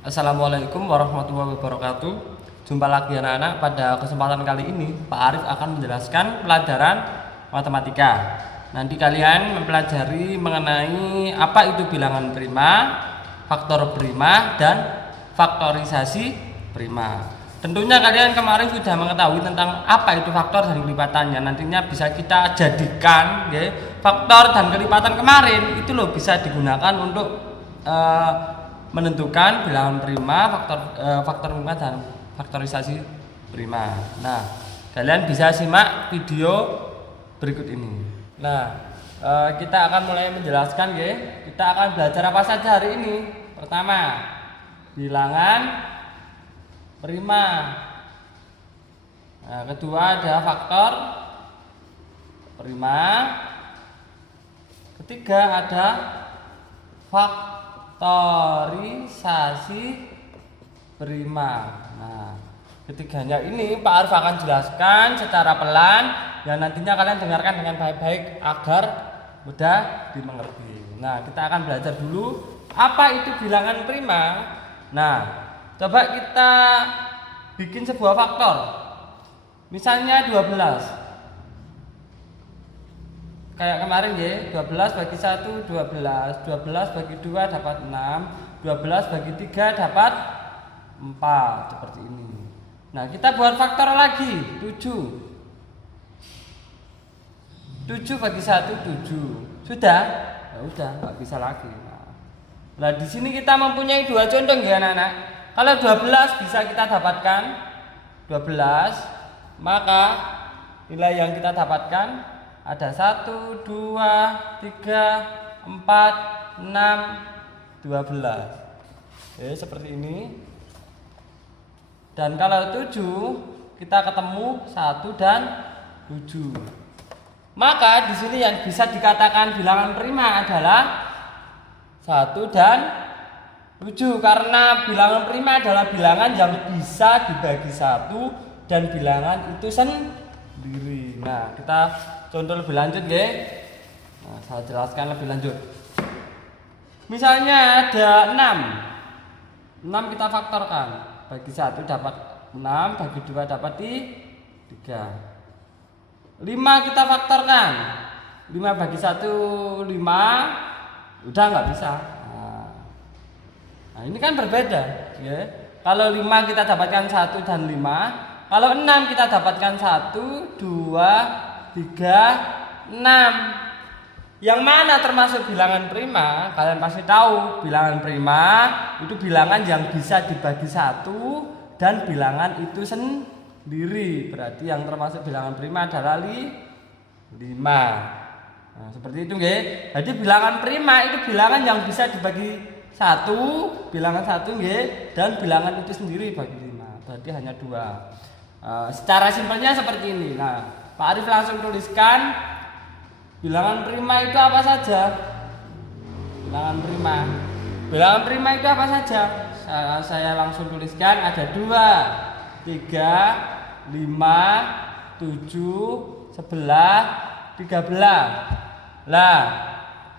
Assalamualaikum warahmatullahi wabarakatuh. Jumpa lagi anak-anak. Pada kesempatan kali ini Pak Arif akan menjelaskan pelajaran matematika. Nanti kalian mempelajari mengenai apa itu bilangan prima, faktor prima, dan faktorisasi prima. Tentunya kalian kemarin sudah mengetahui tentang apa itu faktor dan kelipatannya. Nantinya bisa kita jadikan faktor dan kelipatan kemarin itu loh bisa digunakan untuk menentukan bilangan prima, faktor prima dan faktorisasi prima. Nah, kalian bisa simak video berikut ini. Nah, kita akan mulai menjelaskan ya. Kita akan belajar apa saja hari ini. Pertama, bilangan prima. Nah, kedua ada faktor prima. Ketiga ada faktorisasi prima. Nah, ketiganya ini Pak Arif akan jelaskan secara pelan dan nantinya kalian dengarkan dengan baik-baik agar mudah dimengerti. Nah, kita akan belajar dulu apa itu bilangan prima. Nah, coba kita bikin sebuah faktor. Misalnya 12. Kayak kemarin ya, 12 bagi 1 12, 12 bagi 2 dapat 6, 12 bagi 3 dapat 4, seperti ini. Nah, kita buat faktor lagi, 7. 7 bagi 1 7. Sudah? Ya udah, nggak bisa lagi. Nah, di sini kita mempunyai dua contoh ya anak-anak. Kalau 12 bisa kita dapatkan 12, maka nilai yang kita dapatkan ada 1, 2, 3, 4, 6, 12. Seperti ini. Dan kalau 7 kita ketemu 1 dan 7. Maka di sini yang bisa dikatakan bilangan prima adalah 1 dan 7 karena bilangan prima adalah bilangan yang bisa dibagi 1 dan bilangan itu sendiri. Nah, kita contoh lebih lanjut ya. Nah, saya jelaskan lebih lanjut. Misalnya ada 6. 6 kita faktorkan. Bagi 1 dapat 6, bagi 2 dapat 3. 5 kita faktorkan. 5 bagi 1 5. Udah nggak bisa. Nah, ini kan berbeda ya. Kalau 5 kita dapatkan 1 dan 5. Kalau 6 kita dapatkan 1, 2, 3, 6. Yang mana termasuk bilangan prima? Kalian pasti tahu bilangan prima itu bilangan yang bisa dibagi 1 dan bilangan itu sendiri. Berarti yang termasuk bilangan prima adalah 5. Nah, seperti itu nggih. Jadi bilangan prima itu bilangan yang bisa dibagi 1, bilangan 1 nggih, dan bilangan itu sendiri bagi 5. Berarti hanya 2. Secara simpelnya seperti ini. Nah, Pak Arif langsung tuliskan bilangan prima itu apa saja. Bilangan prima itu apa saja? Saya langsung tuliskan ada 2, 3, 5, 7, 11, 13. Lah,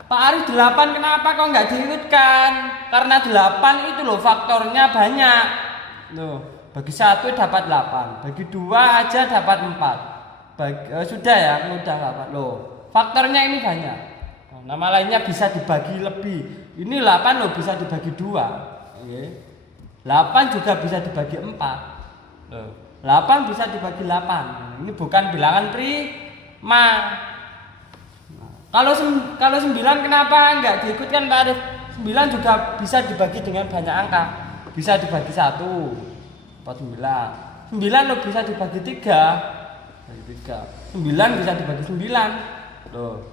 Pak Arif 8 kenapa kok nggak diikutkan? Karena 8 itu loh faktornya banyak. Loh, bagi 1 dapat 8, bagi 2 aja dapat 4. Sudah ya, mudah dapat loh. Faktornya ini banyak. Nama lainnya bisa dibagi lebih. Ini 8 loh bisa dibagi 2. 8 juga bisa dibagi 4. Loh, 8 bisa dibagi 8. Ini bukan bilangan prima. Kalau 9 kenapa enggak diikutkan Pak Arif? 9 juga bisa dibagi dengan banyak angka. Bisa dibagi 1. 9 loh bisa dibagi 3. 9 bisa dibagi 9. Loh,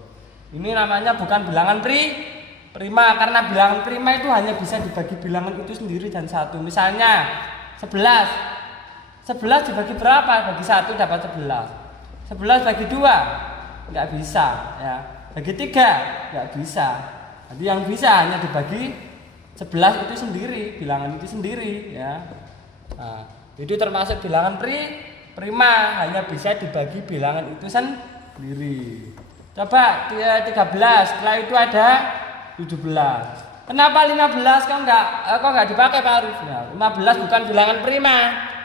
ini namanya bukan bilangan prima karena bilangan prima itu hanya bisa dibagi bilangan itu sendiri dan 1. Misalnya 11 dibagi berapa? Bagi 1 dapat 11. 11 bagi 2 enggak bisa ya. Bagi 3 enggak bisa. Jadi yang bisa hanya dibagi 11 itu sendiri, bilangan itu sendiri ya. Nah, itu termasuk bilangan prima, hanya bisa dibagi bilangan itu sendiri. Coba 13, setelah itu ada 17. Kenapa 15 kok enggak dipakai Pak Arif? Ya, 15 bukan bilangan prima.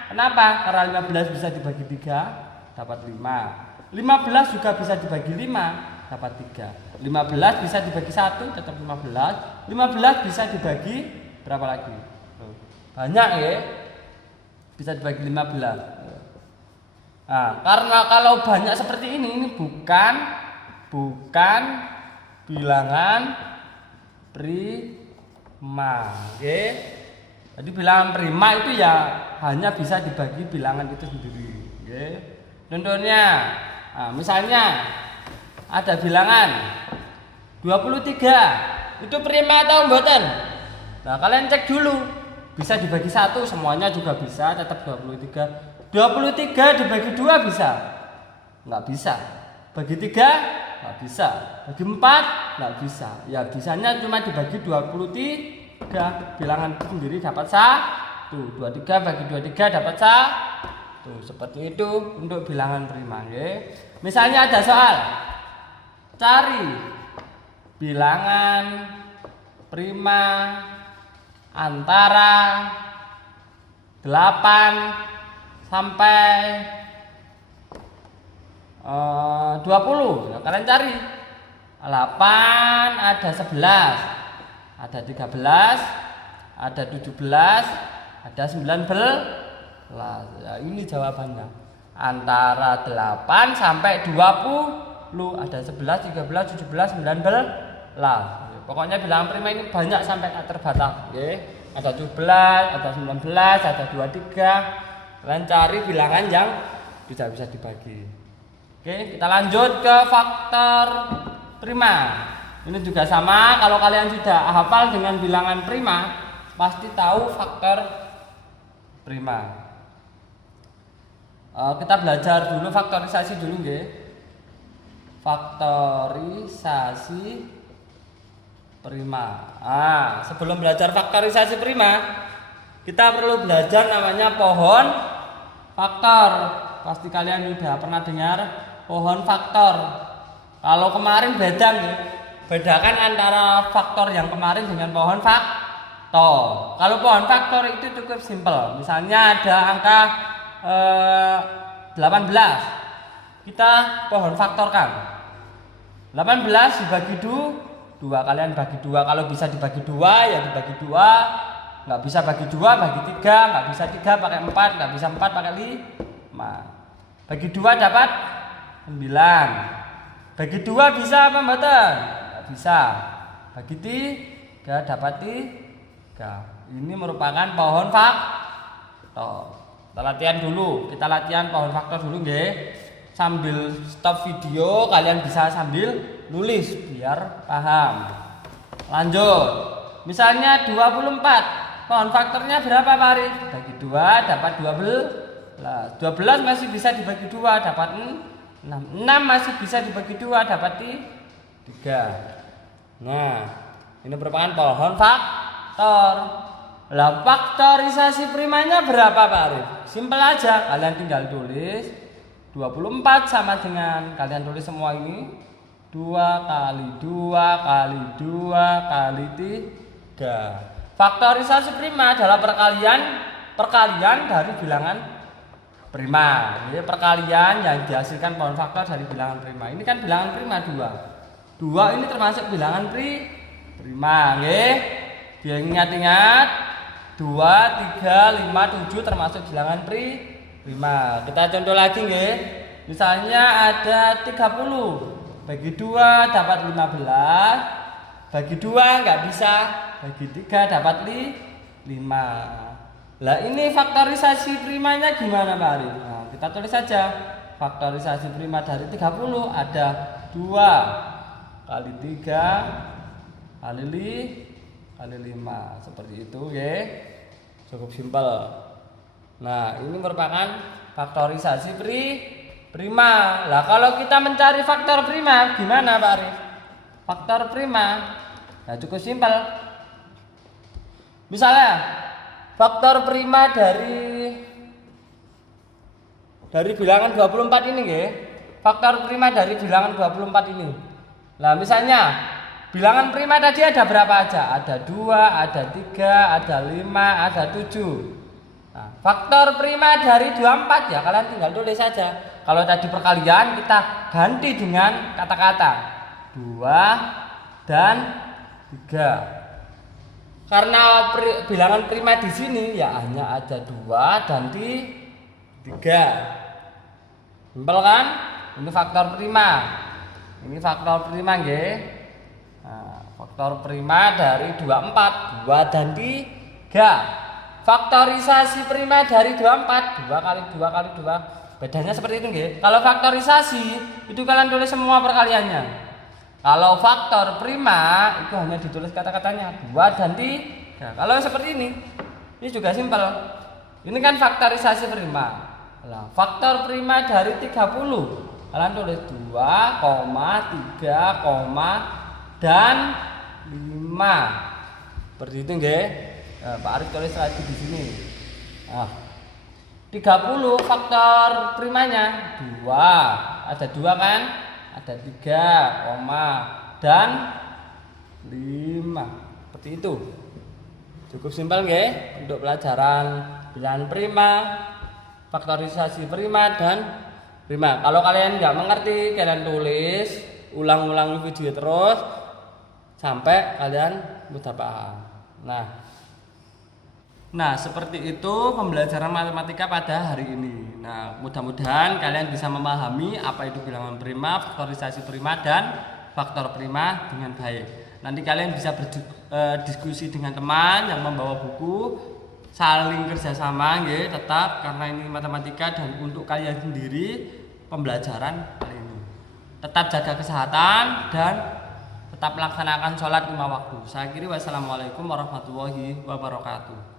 Kenapa? Karena 15 bisa dibagi 3 dapat 5. 15 juga bisa dibagi 5 dapat 3. 15 bisa dibagi 1 tetap 15. 15 bisa dibagi berapa lagi? Banyak ya. Bisa dibagi 15. Nah, karena kalau banyak seperti ini bukan bilangan prima. Oke. Jadi bilangan prima itu ya hanya bisa dibagi bilangan itu sendiri. Oke. Contohnya, nah, misalnya ada bilangan 23. Itu prima atau mboten? Nah, kalian cek dulu. Bisa dibagi 1 semuanya juga bisa, tetap 23. 23 dibagi 2 bisa? Enggak bisa. Bagi 3 enggak bisa. Bagi 4 enggak bisa. Ya bisanya cuma dibagi 23. Bilangan sendiri dapat 1. 23 bagi 23 dapat 1. Seperti itu untuk bilangan prima ya. Misalnya ada soal cari bilangan prima antara 8 sampai 20. Nah, kalian cari 8 ada 11, ada 13, ada 17, ada 19. Ya, ini jawabannya antara 8 sampai 20. Ada 11, 13, 17, 19. Pokoknya bilangan prima ini banyak sampai tak terbatas ya. Ada 17, ada 19, ada 23. Kalian cari bilangan yang bisa dibagi. Oke, kita lanjut ke faktor prima. Ini juga sama, kalau kalian sudah hafal dengan bilangan prima, pasti tahu faktor prima. Kita belajar dulu faktorisasi dulu nggih. Faktorisasi prima. Sebelum belajar faktorisasi prima, kita perlu belajar namanya pohon faktor. Pasti kalian sudah pernah dengar pohon faktor. Kalau kemarin beda nih, bedakan antara faktor yang kemarin dengan pohon faktor. Kalau pohon faktor itu cukup simpel. Misalnya ada angka 18. Kita pohon faktorkan. 18 dibagi 2, kalian bagi 2. Kalau bisa dibagi 2 ya dibagi 2. Nggak bisa bagi 2 bagi 3. Nggak bisa 3 pakai 4. Nggak bisa 4 pakai 5. Bagi 2 dapat 9. Bagi 2 bisa apa mboten? Nggak bisa. Bagi 3 dapat 3. Ini merupakan pohon faktor. Kita latihan dulu. Kita latihan pohon faktor dulu nggih. Sambil stop video kalian bisa sambil nulis biar paham. Lanjut. Misalnya 24. Pohon faktornya berapa Pak Arif? Bagi 2 dapat 12. 12 masih bisa dibagi 2 dapat 6. 6 masih bisa dibagi 2 dapat 3. Nah, ini merupakan pohon faktor. Lah faktorisasi primanya berapa Pak Arif? Simpel aja, kalian tinggal tulis 24 sama dengan kalian tulis semua ini 2 kali 2 kali 2 kali 3. Faktorisasi prima adalah perkalian dari bilangan prima. Ini perkalian yang dihasilkan pohon faktor dari bilangan prima. Ini kan bilangan prima 2. 2 ini termasuk bilangan prima, nggih. Diingat-ingat 2, 3, 5, 7 termasuk bilangan prima. Kita contoh lagi nggih. Misalnya ada 30. Bagi 2 dapat 15. Bagi 2 nggak bisa. Bagi 3 dapat 5. Lah ini faktorisasi primanya gimana Pak Arif? Nah, kita tulis saja. Faktorisasi prima dari 30 ada 2 kali 3 kali 5. Seperti itu ya. Cukup simpel. Nah, ini merupakan faktorisasi prima. Lah kalau kita mencari faktor prima gimana Pak Arif? Faktor prima nah cukup simpel. Misalnya faktor prima dari bilangan 24 ini nggih. Faktor prima dari bilangan 24 ini. Lah misalnya bilangan prima tadi ada berapa aja? Ada 2, ada 3, ada 5, ada 7. Nah, faktor prima dari 24 ya kalian tinggal tulis saja. Kalau tadi perkalian kita ganti dengan kata-kata 2 dan 3. Karena bilangan prima di sini ya hanya ada 2 dan 3. Simpel kan? Ini faktor prima. Ini faktor prima nggih. Nah, faktor prima dari 24, 2 dan 3. Faktorisasi prima dari 24, 2 kali 2 kali 2. Bedanya seperti itu nggih. Kalau faktorisasi itu kalian tulis semua perkaliannya. Kalau faktor prima itu hanya ditulis kata-katanya 2 dan 3. Kalau seperti ini juga simpel. Ini kan faktorisasi prima. Nah, faktor prima dari 30 kalian tulis 2, 3, dan 5. Seperti itu nggih. Nah, Pak Arif tulis lagi di sini. Nah, 30 faktor primanya 2. Ada 2 kan? Ada 3, dan 5. Seperti itu. Cukup simpel nggih untuk pelajaran bilangan prima, faktorisasi prima dan prima. Kalau kalian nggak mengerti, kalian tulis, ulang-ulang video terus sampai kalian mudah paham. Nah, seperti itu pembelajaran matematika pada hari ini. Nah, mudah-mudahan kalian bisa memahami apa itu bilangan prima, faktorisasi prima, dan faktor prima dengan baik. Nanti kalian bisa berdiskusi dengan teman yang membawa buku, saling kerjasama, ya, tetap karena ini matematika dan untuk kalian sendiri pembelajaran kali ini. Tetap jaga kesehatan dan tetap melaksanakan sholat 5 waktu. Saya akhiri, wassalamualaikum warahmatullahi wabarakatuh.